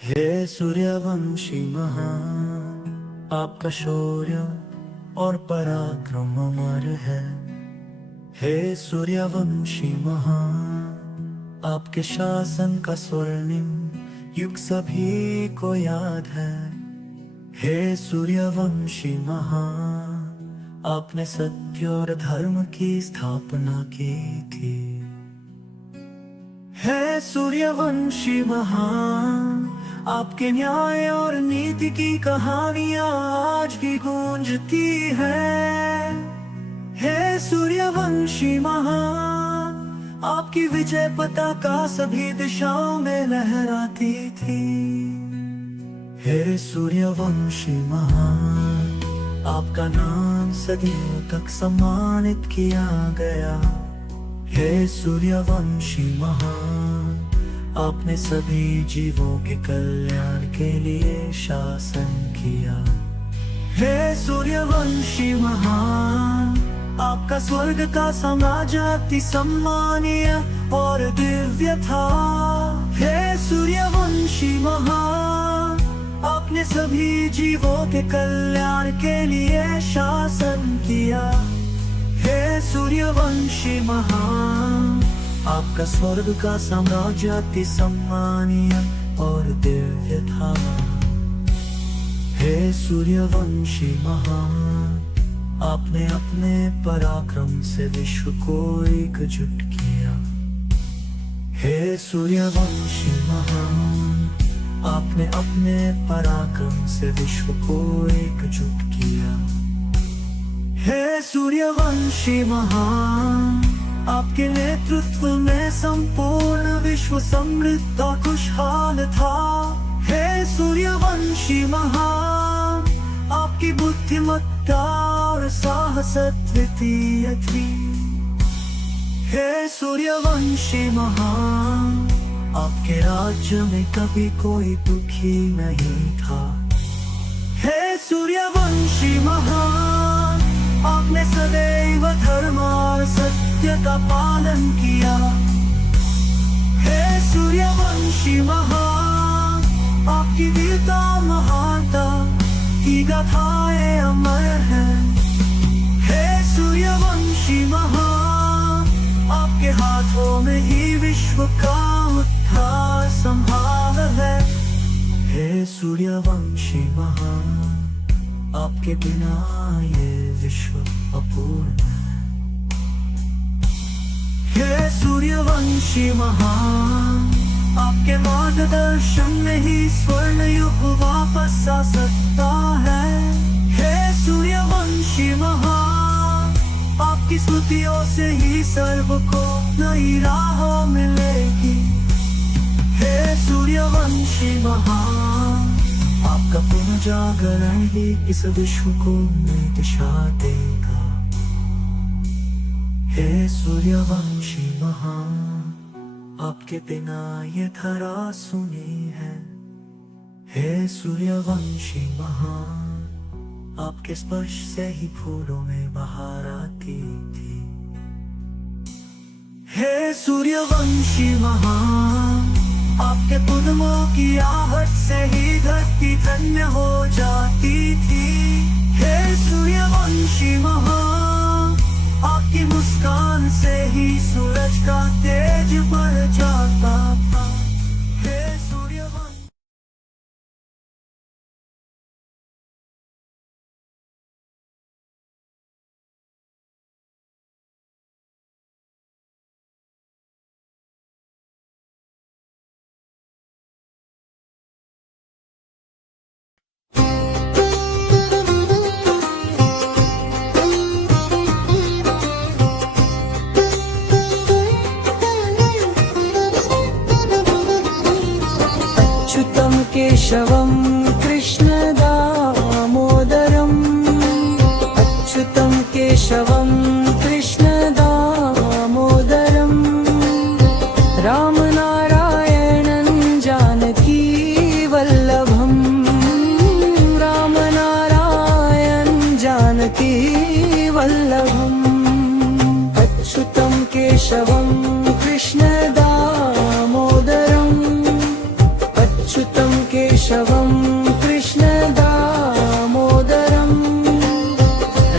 हे सूर्यवंशी महान, आपका शौर्य और पराक्रम अमर है। हे सूर्यवंशी महान, आपके शासन का स्वर्णिम युग सभी को याद है। हे सूर्यवंशी महान, आपने सत्य और धर्म की स्थापना की थी। हे सूर्यवंशी महान, आपके न्याय और नीति की कहानियां आज भी गूंजती है। हे सूर्यवंशी महान, आपकी विजय पताका सभी दिशाओं में लहराती थी। हे सूर्यवंशी महान, आपका नाम सदियों तक सम्मानित किया गया। हे सूर्यवंशी महान, आपने सभी जीवों के कल्याण के लिए शासन किया। हे सूर्यवंशी महान, आपका स्वर्ग का साम्राज्य अति सम्मानीय और दिव्य था। हे सूर्यवंशी महान, आपने सभी जीवों के कल्याण के लिए शासन किया। हे सूर्यवंशी महान, आपका स्वर्ग का साम्राज्य अति सम्मानीय और दिव्य था। हे सूर्यवंशी महान, आपने अपने पराक्रम से विश्व को एकजुट किया। हे सूर्यवंशी महान, आपने अपने पराक्रम से विश्व को एकजुट किया। हे सूर्यवंशी महान, आपके नेतृत्व में संपूर्ण विश्व समृद्ध और खुशहाल था। हे सूर्यवंशी महान, आपकी बुद्धिमत्ता और साहस अद्वितीय थी। हे सूर्यवंशी महान, आपके राज्य में कभी कोई दुखी नहीं था। हे सूर्यवंशी महान, आपने सदैव धर्म और सत्य का पालन किया। हे सूर्यवंशी महान, आपकी वीरता महानता की गाथाएं अमर हैं। हे सूर्यवंशी महान, आपके हाथों में ही विश्व का उद्धार संभव है। हे सूर्यवंशी महान, आपके बिना ये विश्व अपूर्ण है। हे सूर्यवंशी महान, आपके मार्गदर्शन में ही स्वर्ण युग वापस आ सकता है। हे सूर्यवंशी महान, आपकी स्तुतियों से ही सर्व को नई राह मिलेगी। हे सूर्यवंशी महान, आपका पुनर्जागरण ही इस विश्व को नई दिशा देगा। हे सूर्यवंशी महान, आपके बिना ये धरा सुनी है। हे सूर्यवंशी महान, आपके स्पर्श से ही फूलों में बहार आती थी। हे सूर्यवंशी महान, आपके कदमों की आहट से ही धरती धन्य हो जाती थी। हे सूर्यवंशी महान, आपकी मुस्कान से ही सूरज का तेज बढ़ जाता था। हे सूर्यवंशी अच्युतं केशवं कृष्ण दामोदरम् अच्युतं केशवं कृष्ण दामोदरम् रामनारायणं जानकी वल्लभम् रामनारायण जानकी वल्लभम् अच्युतं केशवं कृष्ण दामोदरम् अच्युतं केशवं कृष्ण दामोदरम्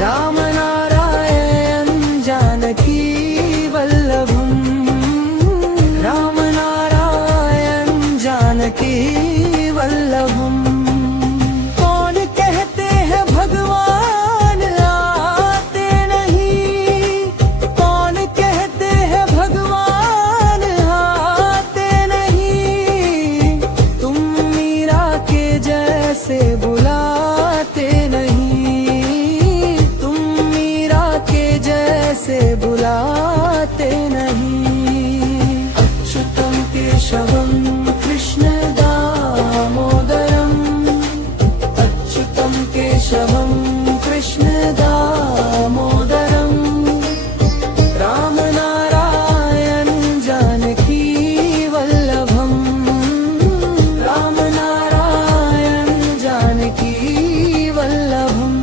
रामनारायण जानकी वल्लभम् रामनारायण जानकी वल्लभम् कौन कहते हैं भगवान आते नहीं कौन कहते हैं भगवान आते नहीं तुम मीरा के जैसे बुलाते नहीं तुम मीरा के जैसे बुलाते नहीं अच्युतं केशवं कृष्ण दामोदरम् अच्युतं केशवं कृष्ण दामोदरम् रामनारायण जानकी वल्लभम् रामनारायण जानकी वल्लभम्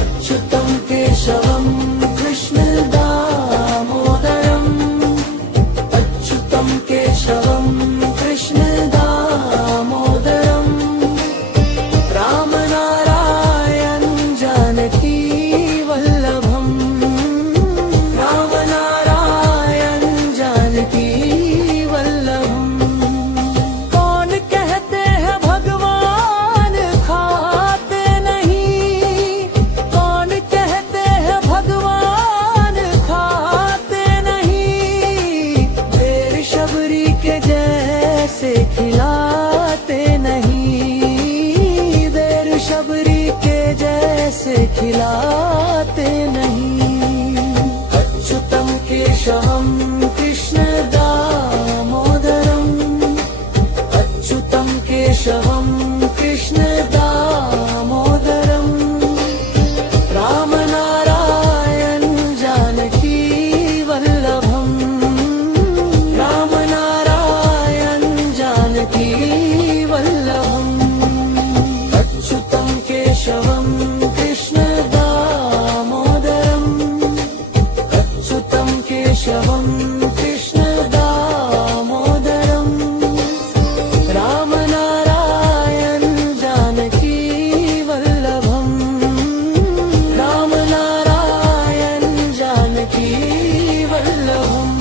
अच्युतं केशवं कृष्ण दामोदरम् अच्युतं केशवं कृष्ण दामोदरम् रामनारायण जानकी वल्लभम् रामनारायण जानकी वल्लभम् कौन कहते हैं भगवान खाते नहीं कौन कहते हैं भगवान खाते नहीं देर शबरी के जैसे खिलाते नहीं देर शबरी के जैसे खिलाते नहीं अच्युतं केशवं कृष्ण दामोदरम् अच्युतं केशवं कृष्ण दामोदरम् रामनारायण जानकी वल्लभम् रामनारायण जानकी वल्लभम् अच्युतं केशवं कृष्ण दामोदरम् अच्युतं केशवं कृष्ण दामोदरम् रामनारायण जानकी वल्लभम् रामनारायण जानकी वल्लभम्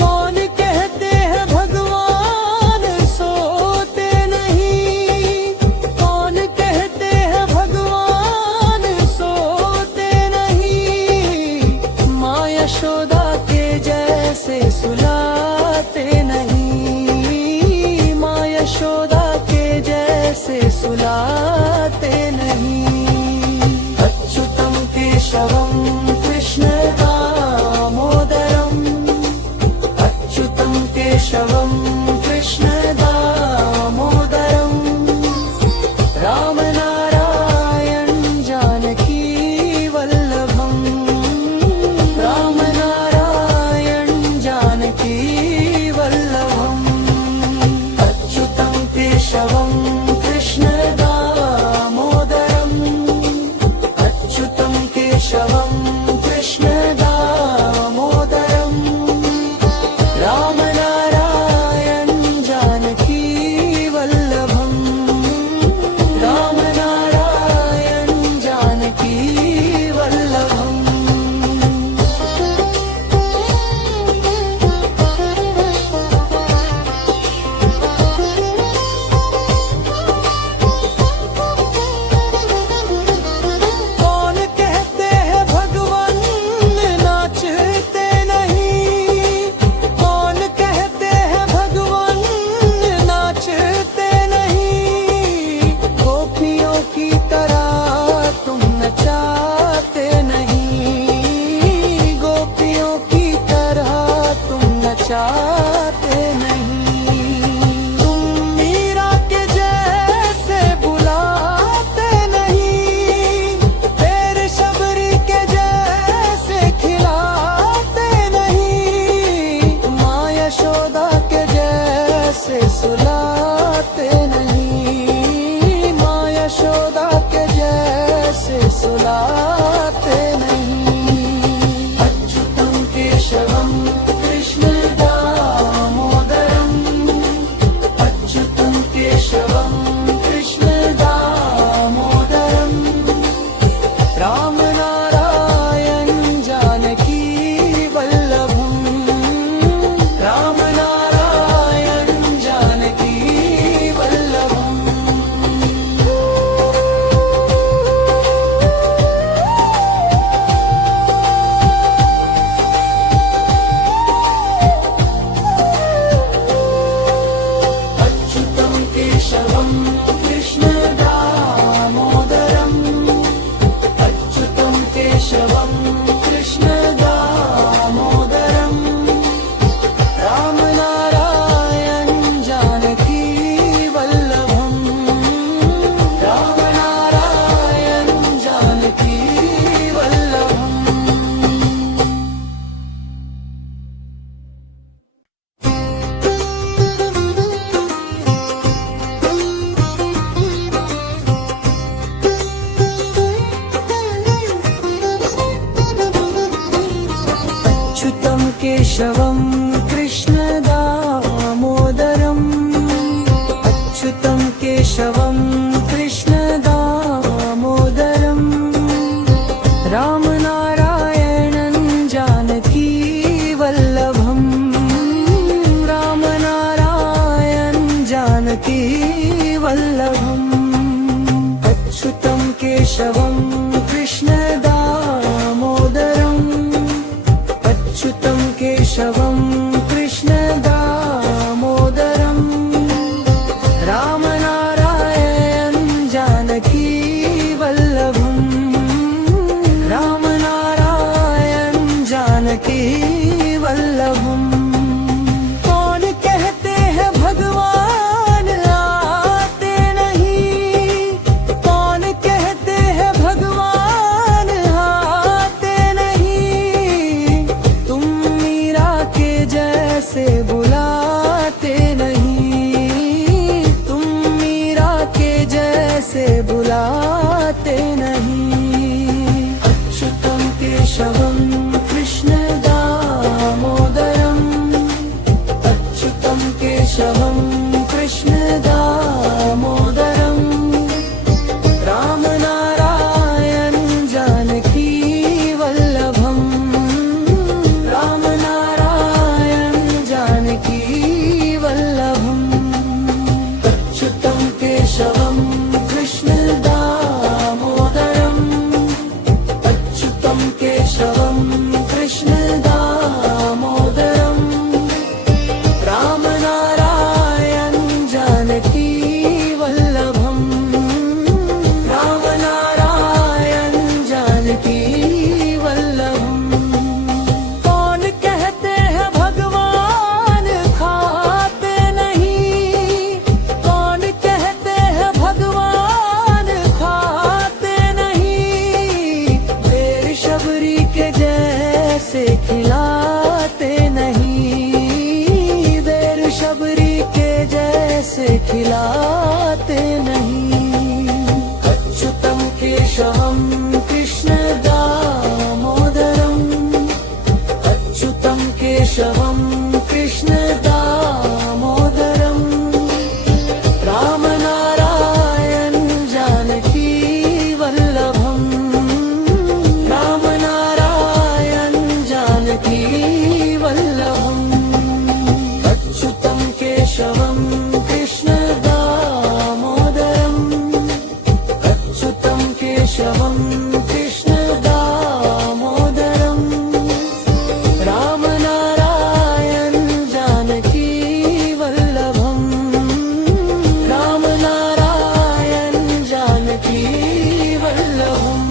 कौन कहते हैं भगवान सोते नहीं कौन कहते हैं भगवान सोते नहीं माँ यशोदा के जैसे सुलाते नहीं माँ यशोदा के जैसे सुलाते नहीं अच्युतं केशवं कृष्ण दामोदरम् अच्युतं केशवं कृष्ण दामोदरम् रामनारायण जानकी वल्लभम् रामनारायण जानकी वल्लभम् अच्युतं केशवं कृष्ण दामोदरम् अच्युतं केशवं कृष्ण दामोदरम् रामनारायण केशवं कृष्ण दामोदरम् अच्युतं केशवं कृष्ण दामोदरम् रामनारायणं जानकी वल्लभम् रामनारायण जानकी वल्लभम् अच्युतं केशवं कृष्ण दामोदरम् अच्युतं केशवं कृष्ण दामोदरम् रामनारायण जानकी वल्लभम् रामनारायण जानकी वल्लभम् कौन कहते हैं भगवान आते नहीं कौन कहते हैं भगवान आते नहीं तुम मीरा के जैसे बुलाते नहीं तुम मीरा के जैसे बुलाते नहीं अच्युतं केशवं कृष्ण दामोदरम् अच्युतं केशवं कृष्ण दामोदरम् रामनारायण जानकी वल्लभम् रामनारायण जानकी वल्लभम् अच्युतं केशवं कृष्ण दामोदरम् अच्युतं केशवं कृष्ण दामोदरम् रामनारायण जानकी वल्लभम् रामनारायण जानकी वल्लभम् कौन कहते हैं भगवान खाते नहीं कौन कहते हैं भगवान खाते नहीं देर शबरी के जैसे खिलाते नहीं देर शबरी के जैसे खिलाते नहीं अच्युतं केशवं कृष्ण दामोदरम् अच्युतं केशवं कृष्ण दामोदरम् रामनारायण जानकी वल्लभम् रामनारायण जानकी वल्लभम् अच्युतं केशवं कृष्ण दामोदरम् अच्युतं केशवं कृष्ण दामोदरम् रामनारायण जानकी वल्लभम् रामनारायण जानकी वल्लभम्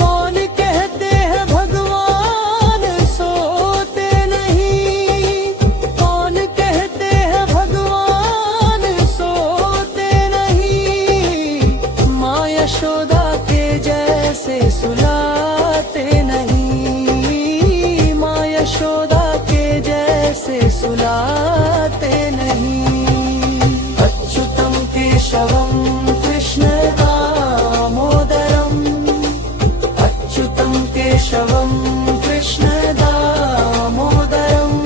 कौन कहते हैं भगवान सोते नहीं कौन कहते हैं भगवान सोते नहीं माँ यशोदा के जैसे सुलाते नहीं माँ यशोदा के जैसे सुलाते नहीं अच्युतं केशवं कृष्ण दामोदरम् अच्युतं केशवं कृष्ण दामोदरम्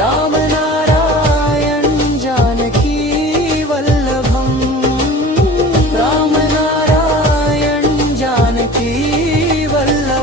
रामनारायण जानकी वल्लभम् रामनारायण जानकी वल्लभम्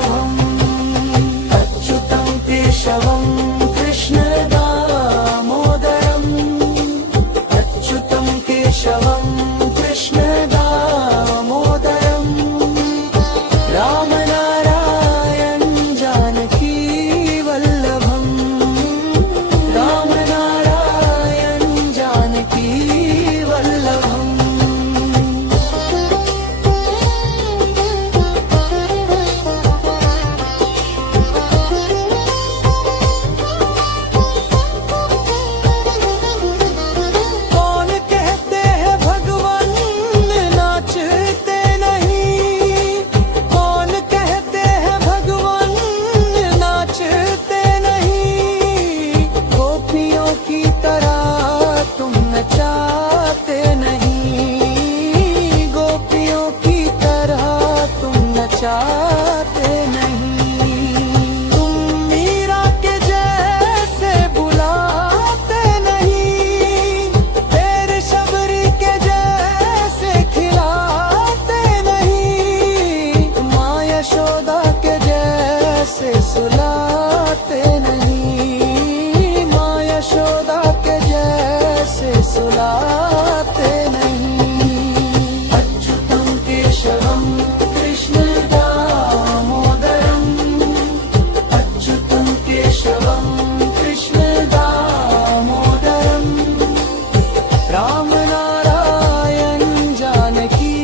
जाते नहीं। तुम मीरा के जैसे बुलाते नहीं, तेरे शबरी के जैसे खिलाते नहीं, माँ यशोदा के जैसे सुलाते नहीं, माँ यशोदा के जैसे सुलाते नहीं। अच्युतं केशवं कृष्ण दामोदरम्, अच्युतं केशवं कृष्ण दामोदरम्, राम नारायण जानकी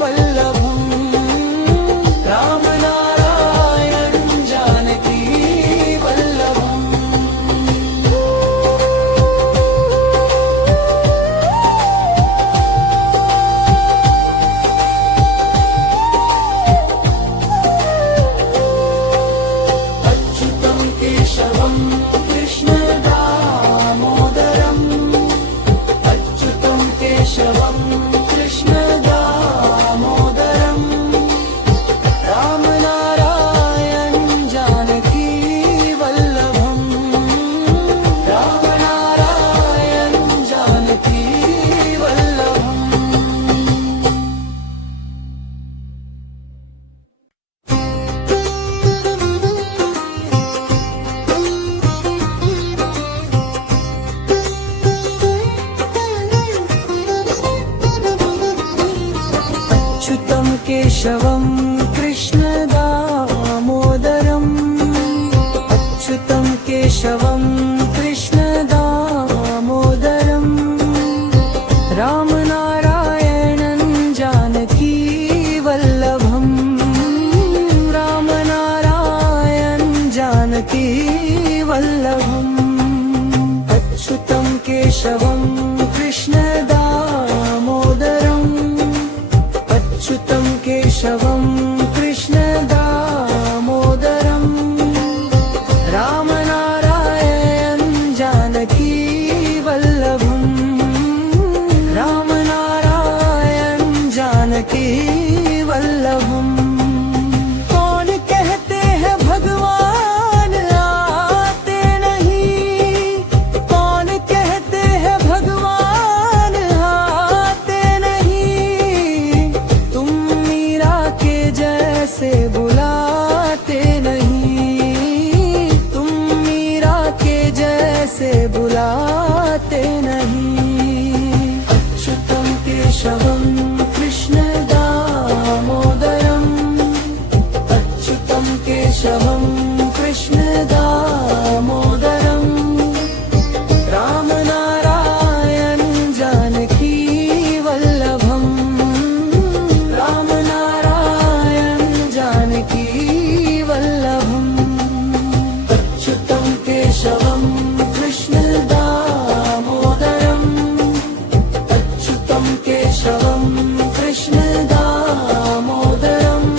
वल्लभम्, राम नारायण जानकी वल्लभम्। अच्युतं केशवं कृष्ण दामोदरम्, अच्युतं केशवं कृष्ण दामोदरम्, राम नारायण जानकी वल्लभम्, राम नारायण जानकी वल्लभम्। अच्युतं केशवं कृष्ण दामोदरम्, अच्युतं केशवं कृष्ण दामोदरम्, राम नारायणं जानकी वल्लभम्, राम नारायण जानकी वल्लभम्। अच्युतं केशवं कृष्ण दामोदरम्, अच्युतं केशवं कृष्ण दामोदरम्, राम नारायण जानकी वल्लभम्, राम नारायण जानकी वल्लभम्। कौन कहते हैं भगवान आते नहीं, कौन कहते हैं भगवान आते नहीं, तुम मीरा के जैसे बुलाते नहीं, तुम मीरा के जैसे बुलाते नहीं। अच्युतं केशवं कृष्ण दामोदरम्, अच्युतं केशवं कृष्ण दामोदरम्, राम नारायण जानकी वल्लभम्, राम नारायण जानकी वल्लभम्। अच्युतं केशवं कृष्ण दामोदरम्, अच्युतं केशवं कृष्ण दामोदरम्,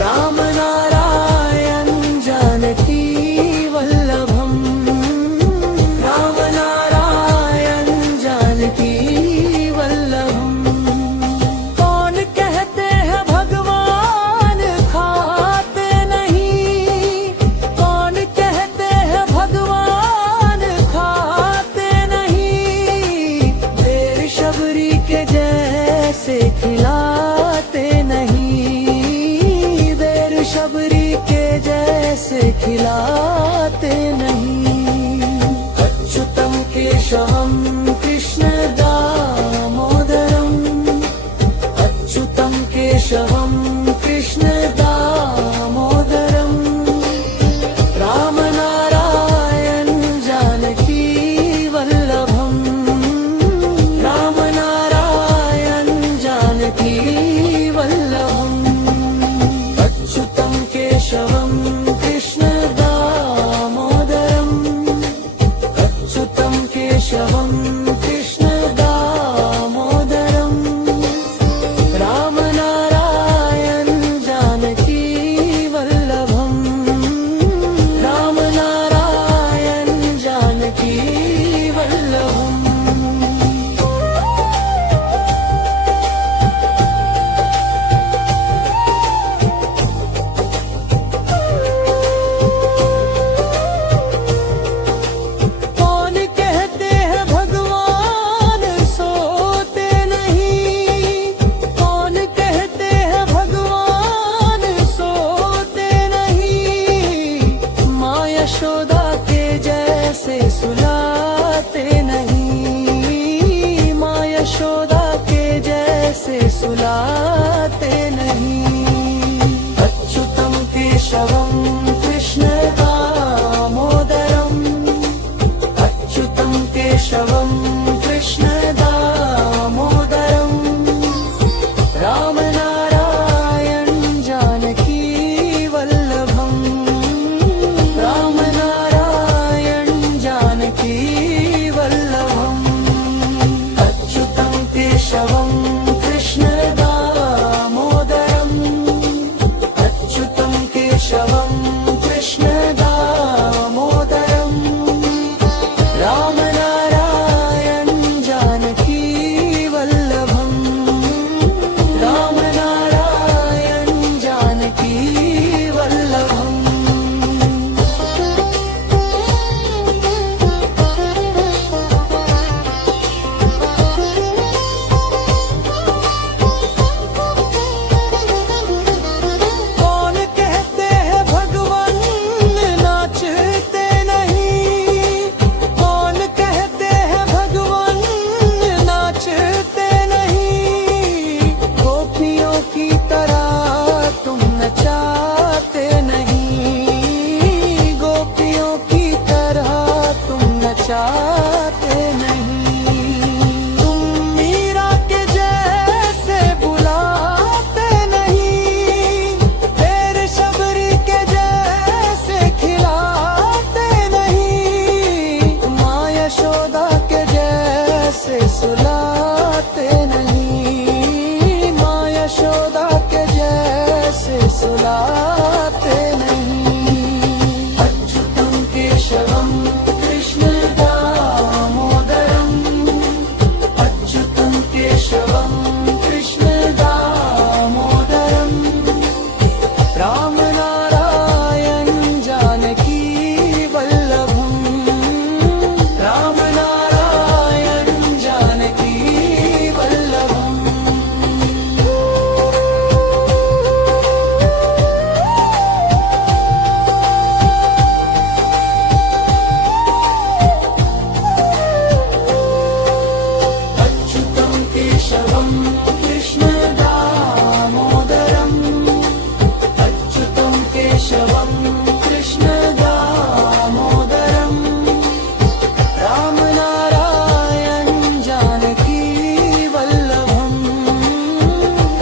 राम नारायण जानकी वल्लभम्, राम नारायण जानकी वल्लभम्। कौन कहते हैं भगवान खाते नहीं, कौन कहते हैं भगवान खाते नहीं, देर शबरी के जैसे खिलाते नहीं, देर शबरी के जैसे खिलाते नहीं। अच्युतं केशवं कृष्ण दामोदरम्, अच्युतं केशवं कृष्ण दामोदरम्, राम नारायण जानकी वल्लभम्, राम नारायण जानकी वल्लभम्। अच्युतं केशवं कृष्ण दामोदरम्, अच्युतं केशवं कृष्ण दामोदरम्, राम नारायण राम नारायण जानकी वल्लभम राम नारायण जानकी वल्लभम अच्युतं केशवं कृष्ण दामोदरम अच्युतं केशवं कृष्ण दामोदरम राम नारायण जानकी वल्लभम राम नारायण जानकी वल्लभम कौन कहते हैं भगवान नाचते नहीं कौन कहते हैं भगवान नाचते नहीं गोपियों की तरह तुम नचाते नहीं गोपियों की तरह तुम नचाते नहीं तुम मीरा के जैसे बुलाते नहीं तेरे शबरी के जैसे खिलाते नहीं माँ यशोदा के जैसे सुलाते नहीं माँ यशोदा के जैसे सुलाते नहीं अच्युतं केशवं कृष्ण दामोदरम अच्युतं केशवं कृष्ण दामोदरम राम नारायण जानकी वल्लभम राम नारायण जानकी वल्लभम अच्युतं केशवं कृष्ण दामोदरम अच्युतं केशवं कृष्ण दामोदरम राम नारायण जानकी वल्लभम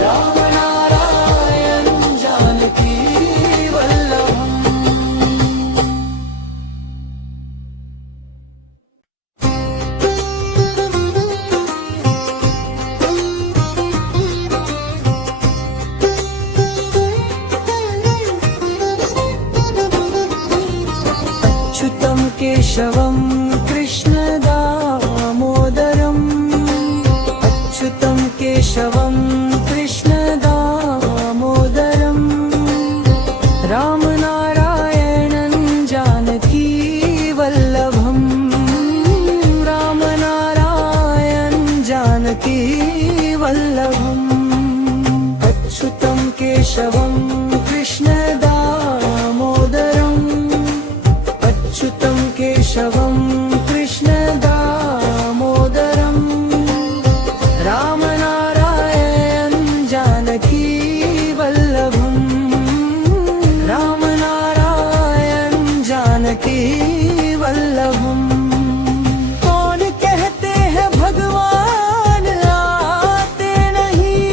राम नारायण जानकी वल्लभम अच्युतं केशवं कृष्ण दामोदरम अच्युतं केशवं कृष्ण दामोदरम राम नारायणं जानकी वल्लभम राम नारायण जानकी वल्लभम अच्युतं केशवं कृष्ण दामोदरम अच्युतं केशवं कृष्ण दामोदरम राम नारायण जानकी वल्लभम राम नारायण जानकी वल्लभम कौन कहते हैं भगवान आते नहीं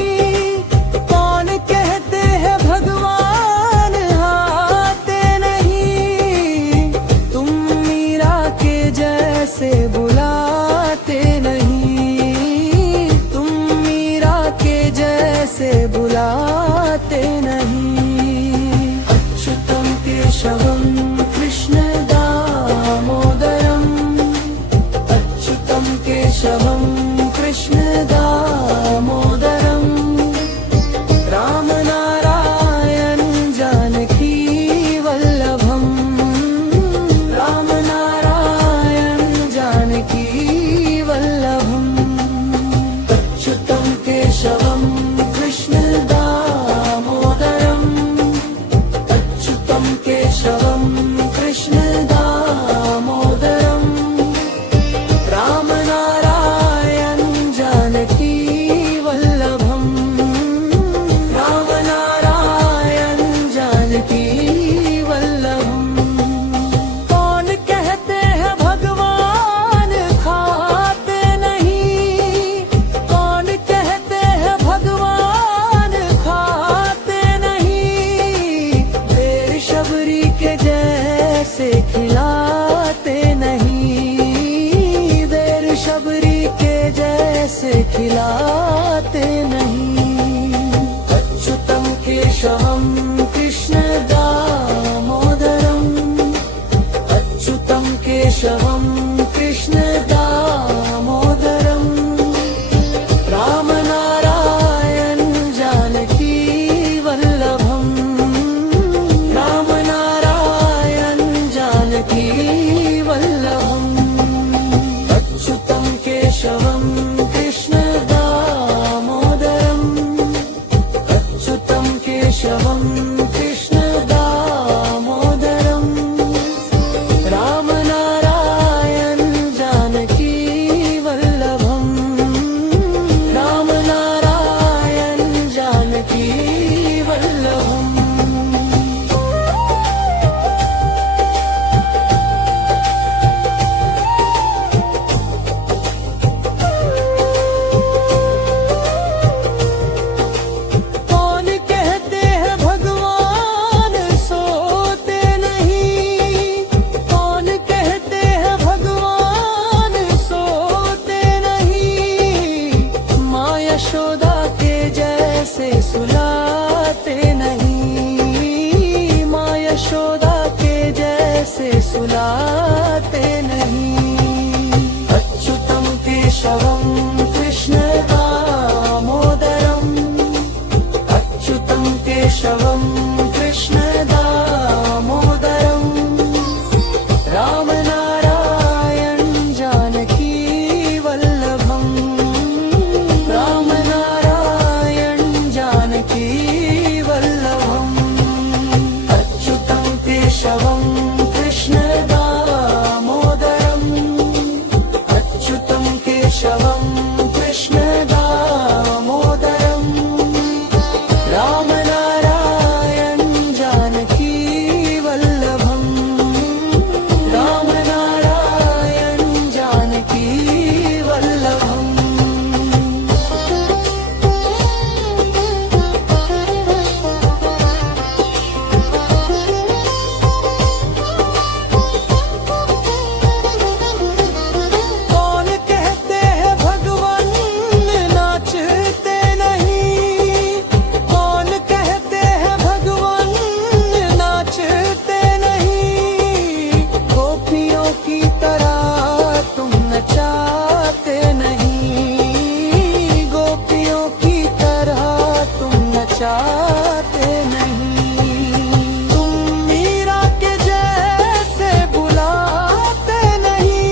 कौन कहते हैं भगवान आते नहीं तुम मीरा के जैसे बुलाते नहीं तुम मीरा के जैसे बुलाते नहीं अच्युतं केशवं कृष्ण दामोदरम अच्युतं केशवं कृष्ण दामोदरम राम नारायण जानकी वल्लभम राम नारायण जानकी वल्लभम अच्युतं केशवं कृष्ण दामोदरम अच्युतं केशवं केशवं कृष्ण दामोदरम् अच्युतं केशवं कृष्ण दामोदरम् रामनारायण जानकी वल्लभम् रामनारायण जानकी वल्लभम् अच्युतं केशवं कृष्ण दामोदरम् अच्युतं केशवं कृष्ण दामोदरम् रामनारायण जानकी वल्लभम् रामनारायण जानकी वल्लभम् कौन कहते हैं भगवान सोते नहीं कौन कहते हैं भगवान सोते नहीं माँ यशोदा के जैसे सुलाते नहीं माँ यशोदा के जैसे सुलाते नहीं अच्युतं केशवं कृष्ण दामोदरम् अच्युतं केशवं कृष्ण दामोदरम् रामनारायण जानकी वल्लभम् रामनारायण जानकी वल्लभम् अच्युतं केशवं कृष्ण दामोदरम् अच्युतं केशवं कृष्ण दामोदरम् रामनारायण जानकी वल्लभम् रामनारायण जानकी वल्लभम् कौन कहते हैं भगवान नाचते नहीं कौन कहते हैं भगवान नाचते नहीं गोपियों की तरह तुम नचाते नहीं गोपियों की तरह तुम नचाते नहीं तुम मीरा के जैसे बुलाते नहीं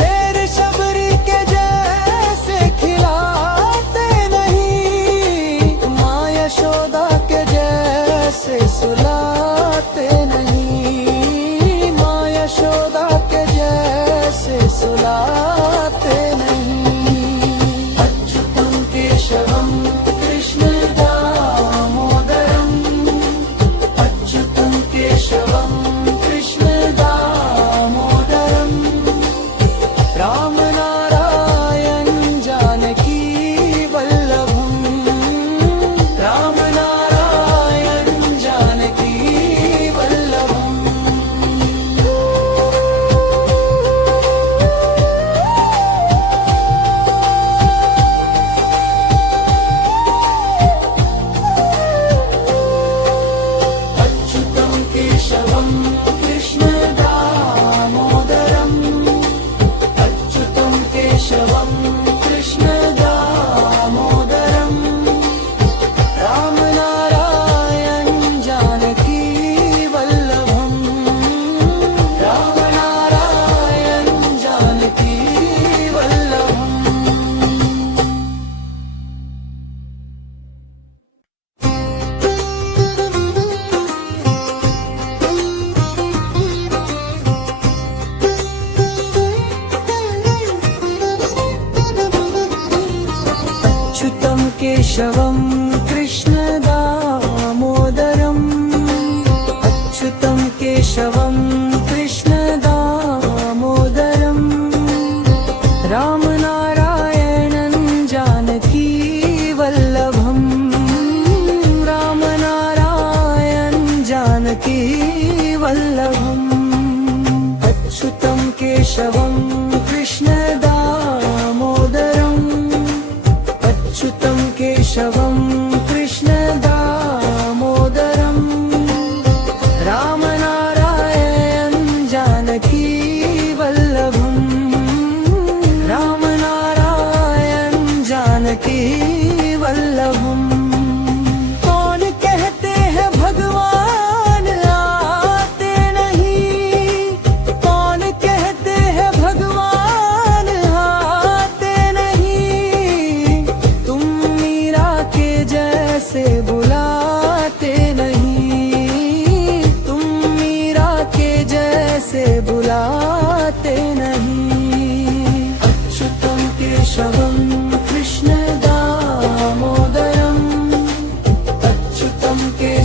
तेरे शबरी के जैसे खिलाते नहीं माँ यशोदा के जैसे सुलाते नहीं माँ यशोदा के जैसे सुलाते नहीं अच्युतं केशवं कृष्ण दामोदरम्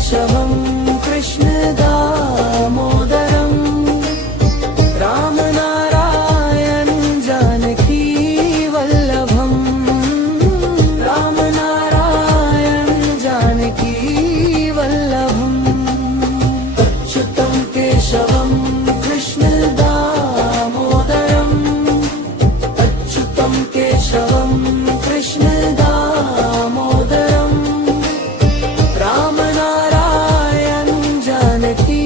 केशवं कृष्ण दामोदरम् राम नारायण जानकी वल्लभम् राम नारायण जानकी वल्लभम् अच्युतं केशवं कृष्ण दामोदरम् अच्युतं केशवं कृष्ण दामोदरम् राम नारायण जानकी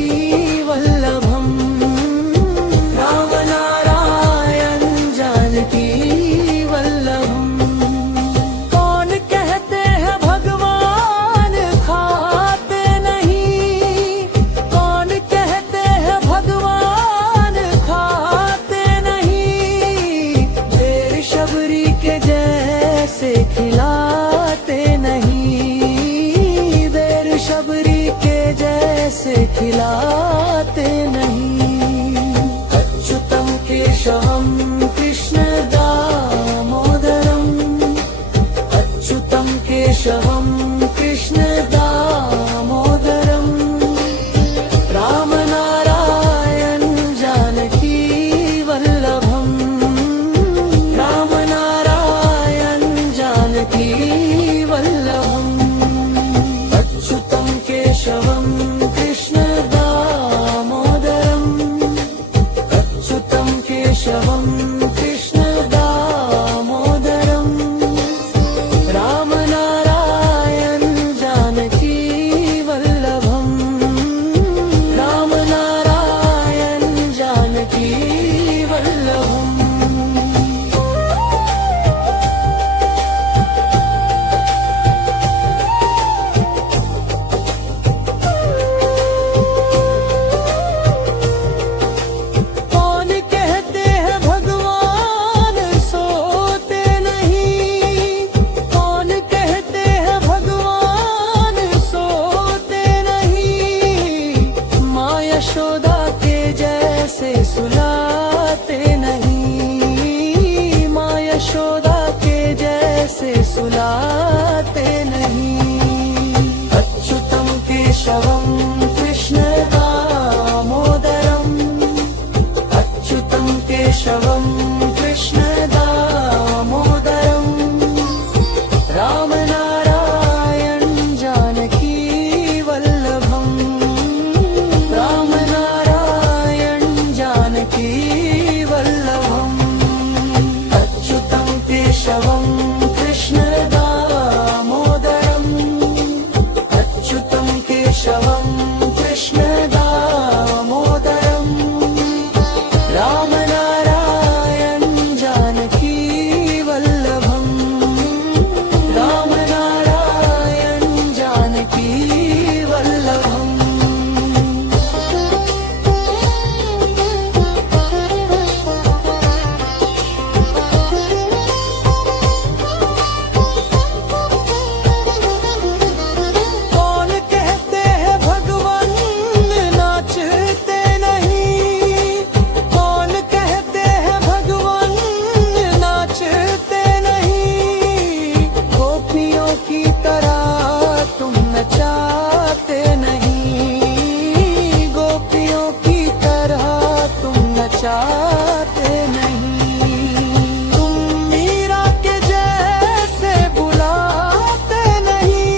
वल्लभम् राम नारायण जानकी वल्लभम् कौन कहते हैं भगवान खाते नहीं कौन कहते हैं भगवान खाते नहीं देर शबरी के जैसे खिलाते नहीं देर शबरी के जैसे खिलाते नहीं अच्युतं केशवं कृष्ण दामोदरम् अच्युतं केशवं कृष्ण दामोदरम् राम नारायण जानकी वल्लभम् राम नारायण जानकी वल्लभम् अच्युतं केशवं कृष्ण दामोदरम् अच्युतं केशवं कृष्ण दामोदरम् राम नारायण जानकी वल्लभम् राम नारायण जानकी वल्लभम् कौन कहते हैं भगवान सोते नहीं कौन कहते हैं भगवान सोते नहीं माँ यशोदा के जैसे सुलाते नहीं माँ यशोदा के जैसे सुलाते नहीं अच्युतं केशवं कृष्ण दामोदरम् अच्युतं केशवं कृष्ण दामोदरम् राम नारायण जानकी वल्लभम् राम नारायण जानकी वल्लभम् अच्युतं केशवं कृष्ण दामोदरम् अच्युतं केशवं कृष्ण दामोदरम् राम नारायण जानकी वल्लभम् राम नारायण जानकी वल्लभम् कौन कहते हैं भगवान नाचते नहीं कौन कहते हैं भगवान नाचते नहीं गोपियों की तरह तुम नचाते नहीं गोपियों की तरह तुम नचाते नहीं तुम मीरा के जैसे बुलाते नहीं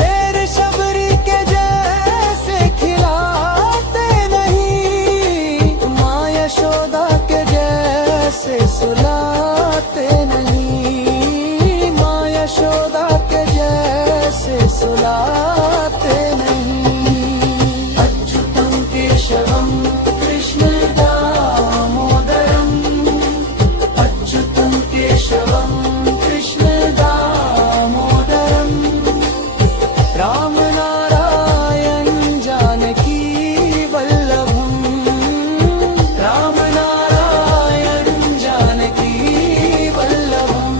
तेरे शबरी के जैसे खिलाते नहीं माँ यशोदा के जैसे सुलाते नहीं माँ यशोदा के जैसे सुलाते नहीं अच्युतं केशवं कृष्ण दामोदरम् अच्युतं केशवं कृष्ण दामोदरम् राम नारायण जानकी वल्लभम् राम नारायण जानकी वल्लभम्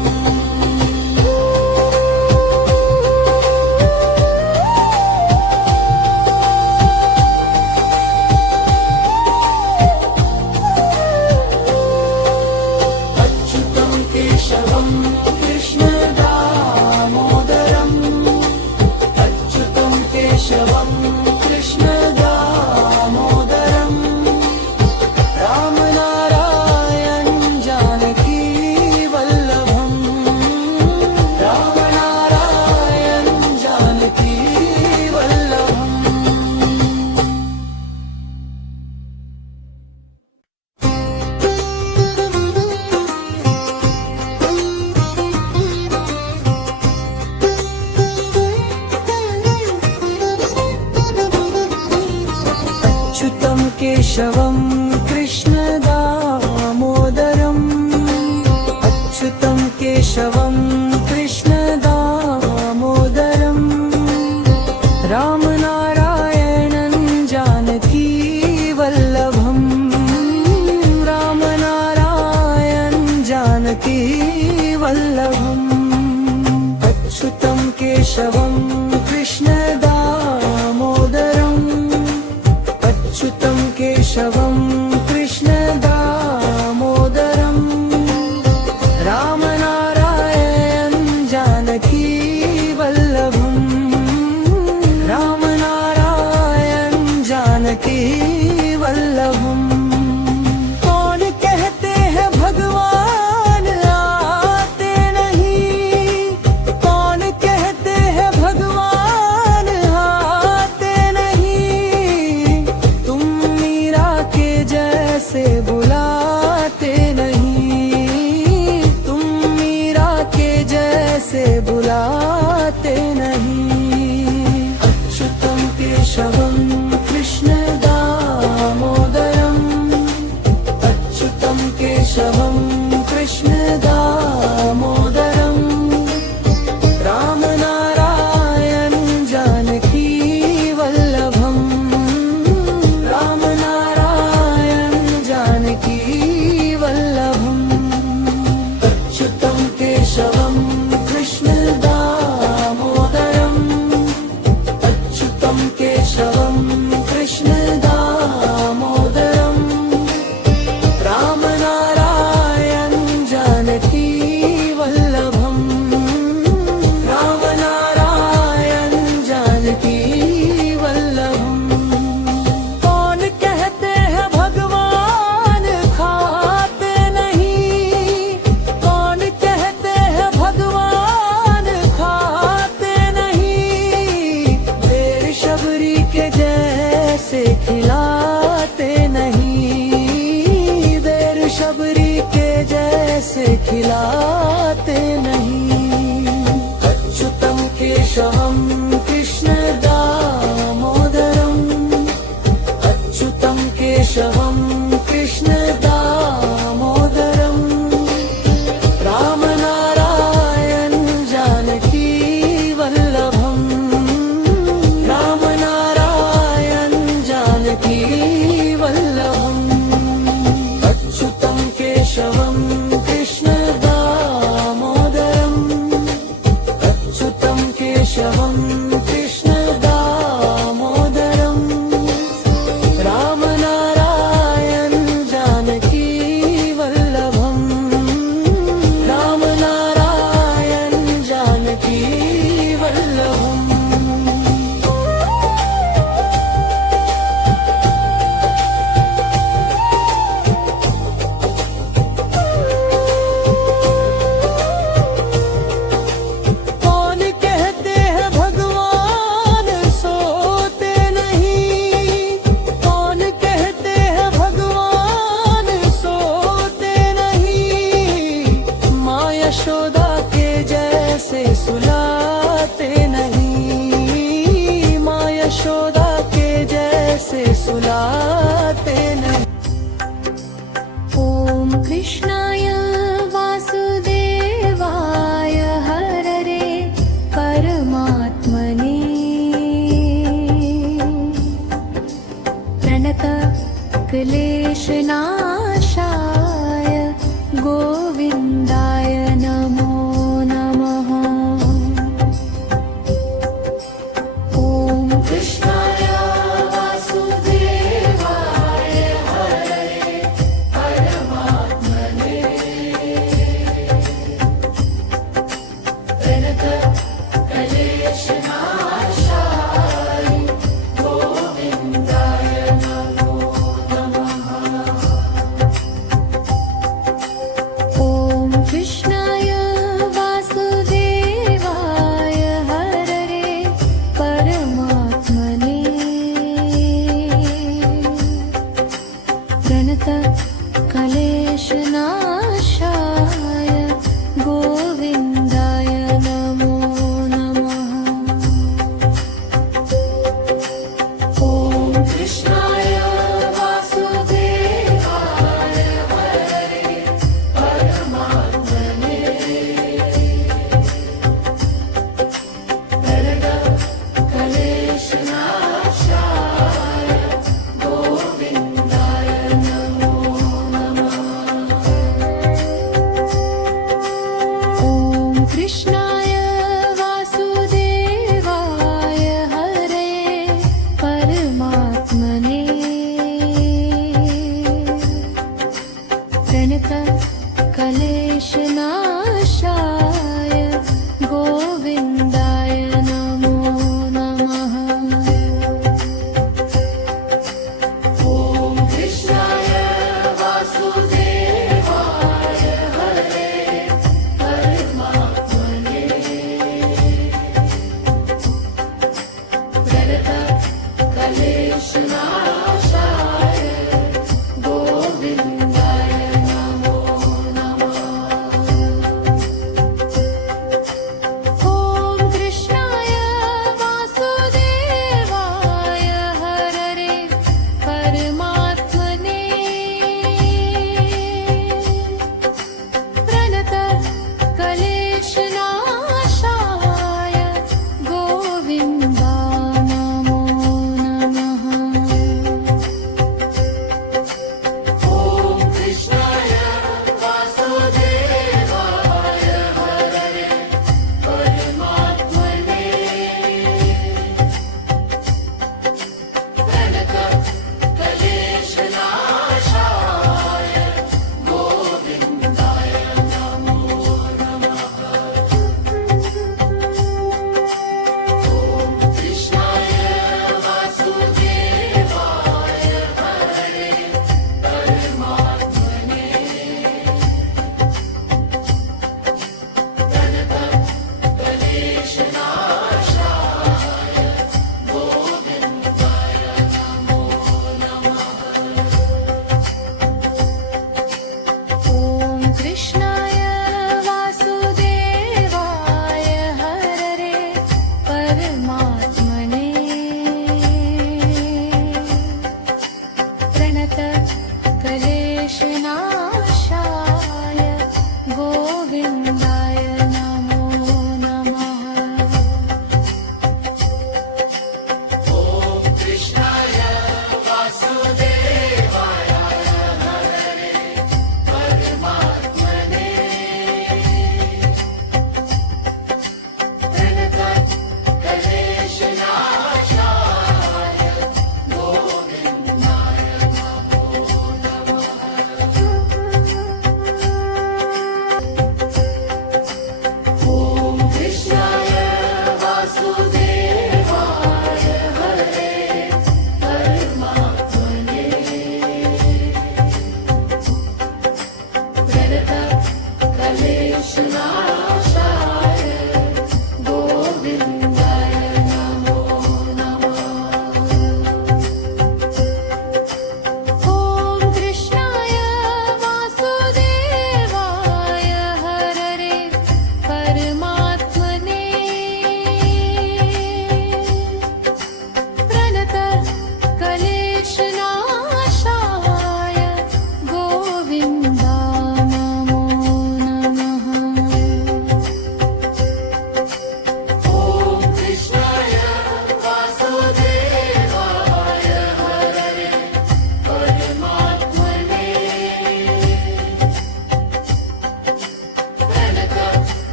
केशवं कृष्ण दामोदरम् राम नारायण जानकी वल्लभम् राम नारायण जानकी वल्लभम्। अच्युतं केशवं कृष्ण दामोदरम् अच्युतं केशवं कृष्ण दामोदरम् राम नारायणं जानकी वल्लभम् राम नारायण जानकी वल्लभम्। अच्युतं केशवं कृष्ण दामोदरम् अच्युतं केशवं कृष्ण दामोदरम् राम नारायण जानकी वल्लभम् राम नारायण जानकी वल्लभम्। कौन कहते हैं भगवान आते नहीं कौन कहते हैं भगवान आते नहीं तुम मीरा के जैसे बुलाते नहीं तुम मीरा के जैसे बुलाते नहीं। अच्युतं केशवं कृष्ण दामोदरम् अच्युतं केशवं कृष्ण दामोदरम् राम नारायण जानकी वल्लभम् राम नारायण जानकी वल्लभम्। अच्युतं केशवं कृष्ण दामोदरम् अच्युतं केशवं कृष्ण दामोदरम् राम नारायण जानकी वल्लभम् राम नारायण जानकी वल्लभम्। कौन कहते हैं भगवान खाते नहीं कौन कहते हैं भगवान खाते नहीं देर शबरी के जैसे खिलाते नहीं देर शबरी के जैसे खिलाते नहीं। अच्युतं केशवं कृष्ण दामोदरम् अच्युतं केशवं कृष्ण दामोदरम् राम नारायण जानकी वल्लभम् राम नारायण जानकी वल्लभम्। अच्युतं केशवं कृष्ण दामोदरम् अच्युतं केशवं कृष्ण दामोदरम् राम नारायण जानकी वल्लभम् राम नारायण जानकी वल्लभम्। कौन कहते हैं भगवान अरे माँ